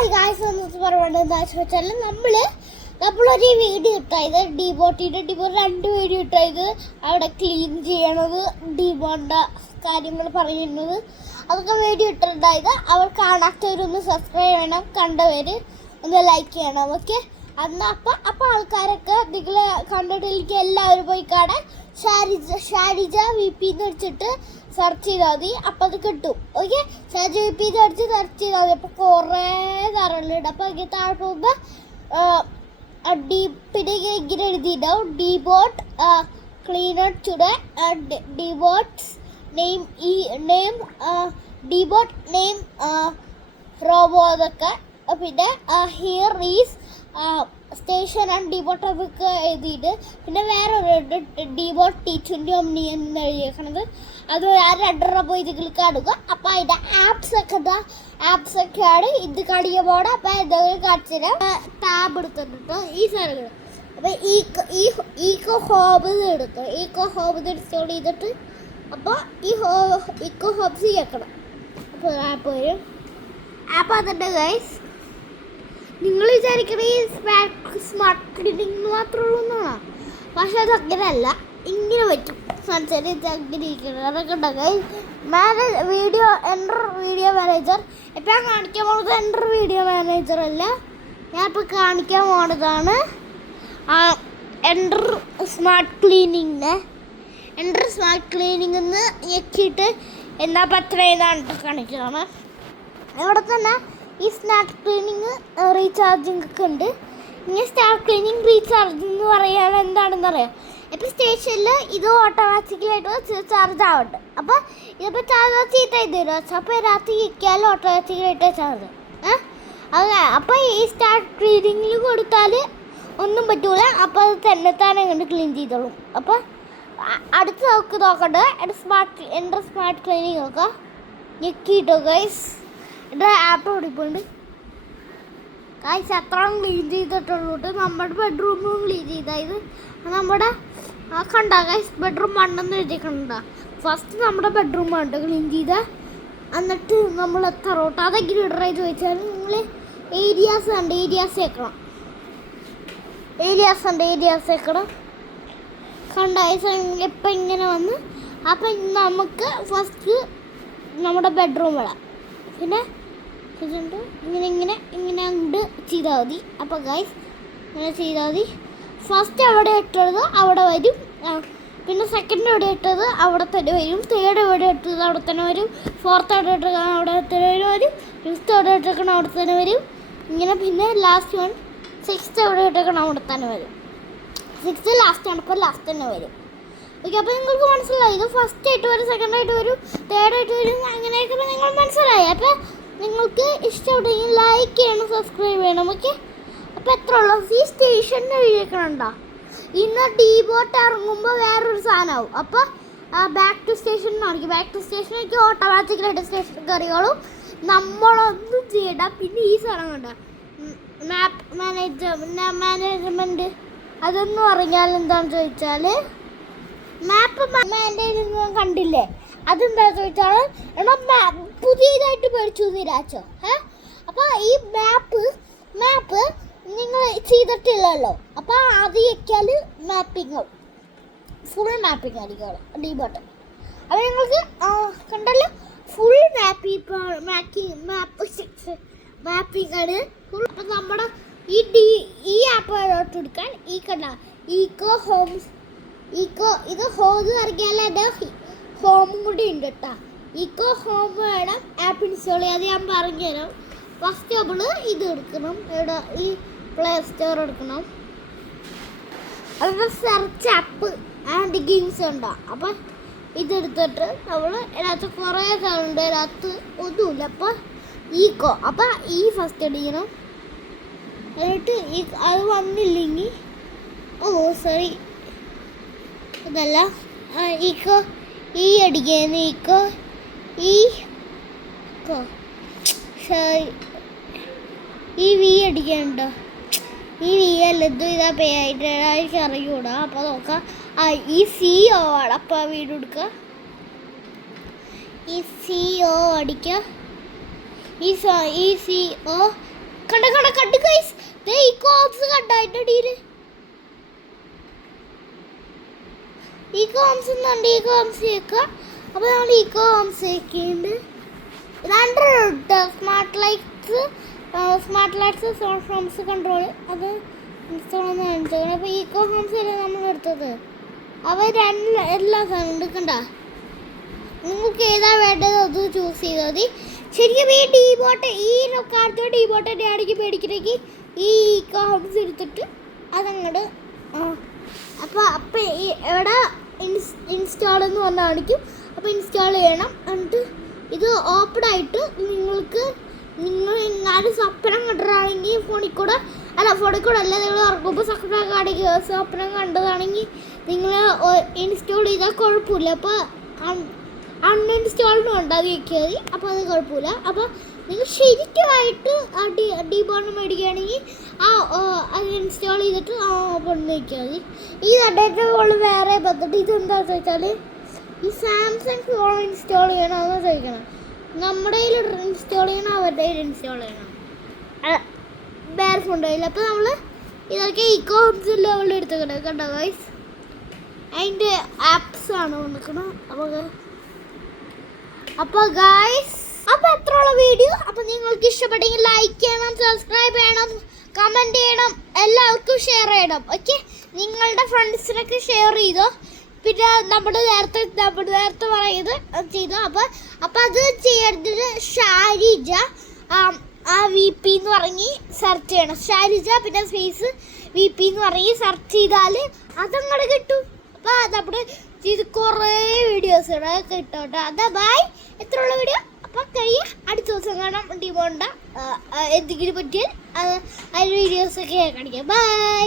Hi guys എന്ന് പറയുന്നത് എന്താണെന്ന് വെച്ചാൽ നമ്മളൊരു വീഡിയോ ഇട്ടായത് ഡിബോട്ടിൻ്റെ 2 വീഡിയോ ഇട്ടായത് അവിടെ ക്ലീൻ ചെയ്യണത് ഡിബോണ്ട കാര്യങ്ങൾ പറയുന്നത് അതൊക്കെ വീഡിയോ ഇട്ടിട്ടുണ്ടായത് അവർ കാണാത്തവരൊന്ന് സബ്സ്ക്രൈബ് ചെയ്യണം, കണ്ടവർ ഒന്ന് ലൈക്ക് ചെയ്യണം. ഓക്കെ, അന്ന് അപ്പം ആൾക്കാരൊക്കെ നിങ്ങൾ കണ്ടിട്ടില്ലെങ്കിൽ എല്ലാവരും പോയി കാണാൻ ഷാരിജ VP എന്ന് വെച്ചിട്ട് സെർച്ച് ചെയ്താൽ മതി. അപ്പം അത് കിട്ടും. ഓക്കെ, ഷാരിജ VP എന്ന് അടിച്ച് സെർച്ച് ചെയ്താൽ മതി. അപ്പോൾ കുറേ തരലുണ്ട്. അപ്പോൾ ഇങ്ങനെ താഴെ പോകുമ്പോൾ പിന്നെ ഇങ്ങനെ എഴുതിയിട്ടുണ്ടാവും Deebot cleaner today Deebot's name Deebot name robo അതൊക്കെ. പിന്നെ here is station and Deebot ഒക്കെ എഴുതിയിട്ട് പിന്നെ വേറെ ഒരു ഡിബോട്ട് T20 ഒമ്നി എന്ന് എഴുതിയേക്കണത്. അത് ആ 2 പോയി ഇതിൽ കാണുക. അപ്പോൾ അതിൻ്റെ ആപ്സൊക്കെയാണ് ഇത് കടിയുമ്പോൾ. അപ്പോൾ എന്തെങ്കിലും കാണിച്ചാൽ ടാബ് എടുത്തിട്ട് ഈ സാധനങ്ങൾ. അപ്പോൾ ഈക്കോ ഹോബ് എടുക്കും. ഈക്കോ ഹോബ് ഇൻസ്റ്റാൾ ചെയ്തിട്ട് അപ്പോൾ ഈ ഈക്കോ ഹോബ്സ് കേൾക്കണം. അപ്പോൾ ആപ്പ് വരും. ആപ്പ് അതുണ്ട് ഗൈസ്. നിങ്ങൾ വിചാരിക്കണ ഈ സ്മാർട്ട് ക്ലീനിങ് മാത്രമേ ഉള്ളൂ എന്നാണോ? പക്ഷെ അത് അങ്ങനെയല്ല, ഇങ്ങനെ പറ്റും. സംസാരിച്ച് അങ്ങനെ ഇരിക്കണം. അതൊക്കെ ഉണ്ടാകും. വീഡിയോ മാനേജർ ഇപ്പം ഞാൻ കാണിക്കാൻ പോകുന്നത് വീഡിയോ മാനേജർ അല്ല, ഞാൻ ഇപ്പോൾ കാണിക്കാൻ പോകുന്നതാണ് സ്മാർട്ട് ക്ലീനിങ്. സ്മാർട്ട് ക്ലീനിങ് എന്ന് ഞെക്കിയിട്ട് എന്താ പത്രയെന്നാണ് കാണിക്കുകയാണ്. ഇവിടെ തന്നെ ഈ സ്മാർട്ട് ക്ലീനിങ് റീചാർജിങ് ഒക്കെ ഉണ്ട്. ഇങ്ങനെ സ്മാർട്ട് ക്ലീനിങ് റീചാർജ് എന്ന് പറയാൻ എന്താണെന്ന് അറിയാം. ഇപ്പോൾ സ്റ്റേഷനിൽ ഇത് ഓട്ടോമാറ്റിക്കലായിട്ട് ചാർജ് ആവട്ടെ. അപ്പോൾ ഇതിപ്പോൾ ചാർജ് ചീത്തായി തരും. അപ്പോൾ രാത്രി ഇരിക്കാലും ഓട്ടോമാറ്റിക്കലായിട്ട് ചാർജ് അങ്ങനെ. അപ്പോൾ ഈ സ്മാർട്ട് ക്ലീനിങ്ങിൽ കൊടുത്താൽ ഒന്നും പറ്റൂല. അപ്പോൾ അത് തന്നെ കണ്ട് ക്ലീൻ ചെയ്തോളും. അപ്പോൾ അടുത്ത് നോക്കണ്ടേ സ്മാർട്ട് ക്ലീനിങ് ഒക്കെ ഞെക്കിയിട്ടോ ഗൈസ്. എൻ്റെ ആപ്പ് ഓടിപ്പോണ്ട് ഗൈസ്. എത്ര ക്ലീൻ ചെയ്തിട്ടുള്ളൂ. നമ്മുടെ ബെഡ്റൂമും ക്ലീൻ ചെയ്തായത് നമ്മുടെ കണ്ട ഗൈസ്. ബെഡ്റൂം 1 എന്ന് എഴുതിക്കണ്ട. ഫസ്റ്റ് നമ്മുടെ ബെഡ്റൂമാണ് ക്ലീൻ ചെയ്ത. എന്നിട്ട് നമ്മൾ എത്ര റോട്ട് അതെങ്ങനെ ഇടറായി ചോദിച്ചാൽ നിങ്ങൾ ഏരിയാസ് ഉണ്ട്, ഏരിയാസ് വെക്കണം. കണ്ട ഗൈസ്. ഇപ്പം ഇങ്ങനെ വന്ന് അപ്പം നമുക്ക് ഫസ്റ്റ് നമ്മുടെ ബെഡ്റൂം ഇടാം. പിന്നെ ഇങ്ങനെ അങ്ങോട്ട് ചെയ്താൽ മതി. അപ്പോൾ ഗൈസ് ഇങ്ങനെ ചെയ്താൽ മതി. ഫസ്റ്റ് എവിടെ ഇട്ടത് അവിടെ വരും. പിന്നെ സെക്കൻഡ് എവിടെ ഇട്ടത് അവിടെ തന്നെ വരും. തേർഡ് എവിടെ ഇട്ടത് അവിടെ തന്നെ വരും. ഫോർത്ത് എവിടെ ഇട്ടേക്കണം അവിടെ തന്നെ വരും. ഫിഫ്ത്ത് എവിടെ ഇട്ടേക്കണം അവിടെ തന്നെ വരും. ഇങ്ങനെ പിന്നെ ലാസ്റ്റ് 6th എവിടെ ഇട്ടേക്കണം അവിടെ തന്നെ വരും. 6th ലാസ്റ്റാണ്. അപ്പോൾ ലാസ്റ്റ് തന്നെ വരും. ഓക്കെ, അപ്പോൾ നിങ്ങൾക്ക് മനസ്സിലായി. ഇത് ഫസ്റ്റ് ആയിട്ട് വരും, സെക്കൻഡ് ആയിട്ട് വരും, തേർഡ് ആയിട്ട് വരും. അങ്ങനെയൊക്കെ നിങ്ങൾ മനസ്സിലായി. അപ്പോൾ നിങ്ങൾക്ക് ഇഷ്ടപ്പെട്ടെങ്കിൽ ലൈക്ക് ചെയ്യണം, സബ്സ്ക്രൈബ് ചെയ്യണം. ഓക്കെ, അപ്പോൾ എത്ര ഉള്ളൂ. ഈ സ്റ്റേഷൻ്റെ എഴുതിയേക്കണുണ്ടോ? ഇന്ന് ഡിബോട്ട് ഇറങ്ങുമ്പോൾ വേറൊരു സാധനമാവും. അപ്പോൾ ബാക്ക് ടു സ്റ്റേഷൻ കാണിക്കും. ബാക്ക് ടു സ്റ്റേഷനൊക്കെ ഓട്ടോമാറ്റിക്കലായിട്ട് സ്റ്റേഷൻ കയറിയോളും. നമ്മളൊന്നും ചെയ്യണ്ട. പിന്നെ ഈ സാധനം കണ്ട മാപ്പ് മാനേജ്മെൻറ്റ് അതെന്ന് പറഞ്ഞാൽ എന്താണെന്ന് ചോദിച്ചാൽ മാപ്പ് കണ്ടില്ലേ? അതെന്താണെന്ന് ചോദിച്ചാൽ പുതിയതായിട്ട് മേടിച്ചു നിരാച്ചോ. അപ്പോൾ ഈ മാപ്പ് നിങ്ങൾ ചെയ്തിട്ടില്ലല്ലോ. അപ്പോൾ അത് വെക്കാൽ ഫുൾ മാപ്പിംഗ് ആയിരിക്കും ഡിബോട്ട്. അപ്പോൾ നിങ്ങൾക്ക് കണ്ടല്ലോ ഫുൾ മാപ്പിംഗ് ആണ് ഫുൾ. അപ്പം നമ്മുടെ ഈ ആപ്പ് എടുക്കാൻ ഈ കണ്ട ഈക്കോ ഹോംസ് ഇത് ഹോം ഇറങ്ങിയാൽ എൻ്റെ ഹോമും കൂടി ഉണ്ട് കേട്ടോ. ഈക്കോ ഹോം വേണം ആപ്പ് ഇൻസ്റ്റാൾ ചെയ്യാൻ. അത് ഞാൻ പറഞ്ഞുതരാം. ഫസ്റ്റ് നമ്മൾ ഇത് എടുക്കണം. ഇവിടെ ഈ പ്ലേ സ്റ്റോർ എടുക്കണം. അതിൻ്റെ സെർച്ച് ആപ്പ് ആൻഡ് ഗെയിംസ് ഉണ്ടോ. അപ്പം ഇതെടുത്തിട്ട് നമ്മൾ ഇതിനകത്ത് കുറേ സാധനമുണ്ട്. ഇതിനകത്ത് ഒന്നുമില്ല. അപ്പോൾ ഈക്കോ അപ്പോൾ ഫസ്റ്റ് അടിക്കണം. എന്നിട്ട് അത് വന്നില്ലെങ്കിൽ സോറി അതല്ല ഈക്കോ അടിക്കുന്നു. വി അടിക്കണ്ടോ? ഈ വി അല്ലത് ഇതാ പേരായിട്ട് എനിക്ക് അറിയൂടാ. അപ്പോൾ നോക്കാം. ഈ CO ആണ്. അപ്പോൾ വീട് കൊടുക്കുക. ഈ CO അടിക്കുക. ഈ CO കണ്ട് ഗൈസ്, ദേ ഈ കോംസ് കണ്ട അതിൻ്റെ അടിയിൽ ഈ കോംസ് ഉണ്ട്. ഈ കോംസ് വെക്കുക. അപ്പോൾ നമ്മൾ ഈ കോംസ് വെക്കുന്നുണ്ട്. രണ്ട് smart lights smart homes control അത് ഇൻസ്റ്റാൾ ഒന്ന് കാണിച്ചോളാം. അപ്പോൾ ഈക്കോ ഹോംസ് അല്ലേ നമ്മൾ എടുത്തത്. അപ്പോൾ എല്ലാ സാധനം എടുക്കണ്ട. നിങ്ങൾക്ക് ഏതാ വേണ്ടത് അത് ചൂസ് ചെയ്താൽ മതി. ശരിക്കും ഈ കാർട്ടോ ഡീബോട്ടിൻ്റെ ആണെങ്കിൽ മേടിക്കണമെങ്കിൽ ഈ ഈക്കോ ഹോംസ് എടുത്തിട്ട് അതങ്ങോട്ട് അപ്പോൾ എവിടെ ഇൻസ്റ്റാൾ എന്ന് പറഞ്ഞാൽ കാണിക്കും. അപ്പോൾ ഇൻസ്റ്റാൾ ചെയ്യണം. എന്നിട്ട് ഇത് ഓപ്പൺ ആയിട്ട് നിങ്ങൾ എങ്ങാനും സ്വപ്നം കണ്ടിട്ടാണെങ്കിൽ ഫോണിൽ കൂടെ അല്ല നിങ്ങൾ ഇറങ്ങുമ്പോൾ സ്വപ്നം കണ്ടതാണെങ്കിൽ നിങ്ങൾ ഇൻസ്റ്റാൾ ചെയ്താൽ കുഴപ്പമില്ല. അപ്പോൾ അൺഇൻസ്റ്റാൾഡ് ഉണ്ടാക്കി വയ്ക്കുക മതി. അപ്പോൾ അത് കുഴപ്പമില്ല. അപ്പോൾ നിങ്ങൾ ശരിക്കുമായിട്ട് ആ ഡീബോണ്ട് മേടിക്കുകയാണെങ്കിൽ അത് ഇൻസ്റ്റാൾ ചെയ്തിട്ട് ഓപ്പൺ വയ്ക്കുക മതി. ഈ ഡേറ്റകൾ വേറെ പദ്ധതി ഇതെന്താണെന്ന് വെച്ചാൽ ഈ സാംസങ് ഫോൺ ഇൻസ്റ്റാൾ ചെയ്യണമെന്ന് ചോദിക്കണം. നമ്മുടെ കയ്യിൽ ഇൻസ്റ്റാൾ ചെയ്യണം, അവരുടെ കയ്യിൽ ഇൻസ്റ്റാൾ ചെയ്യണം, വേറെ ഫോൺ കയ്യിൽ. അപ്പോൾ നമ്മൾ ഇതൊക്കെ ഈക്കോ ഹോംസ് ലെവലിൽ എടുത്തേക്കണത് കണ്ടോ ഗൈസ്. അതിൻ്റെ ആപ്സ് ആണ് വന്നിക്കണം. അപ്പോൾ ഗൈസ് എത്രയുള്ള വീഡിയോ. അപ്പോൾ നിങ്ങൾക്ക് ഇഷ്ടപ്പെട്ടെങ്കിൽ ലൈക്ക് ചെയ്യണം, സബ്സ്ക്രൈബ് ചെയ്യണം, കമൻറ്റ് ചെയ്യണം, എല്ലാവർക്കും ഷെയർ ചെയ്യണം. ഓക്കെ, നിങ്ങളുടെ ഫ്രണ്ട്സിനൊക്കെ ഷെയർ ചെയ്തോ. പിന്നെ നമ്മൾ നേരത്തെ പറയുന്നത് ചെയ്തു. അപ്പോൾ അത് ചെയ്യേണ്ടത് ഷാരിജ VP എന്ന് പറഞ്ഞ് സെർച്ച് ചെയ്യണം. ഷാരിജ പിന്നെ സ്പേസ് VP എന്ന് പറഞ്ഞ് സെർച്ച് ചെയ്താൽ അതങ്ങോട്ട് കിട്ടും. അപ്പോൾ നമ്മുടെ ഇത് കുറേ വീഡിയോസ് കിട്ടും. അതാ ബൈ. എത്രയുള്ള വീഡിയോ. അപ്പോൾ അടുത്ത ദിവസം കാണാം. ഡിമോണ്ട എന്തെങ്കിലും പറ്റിയാൽ അതിൽ വീഡിയോസൊക്കെ കാണിക്കാം. ബൈ.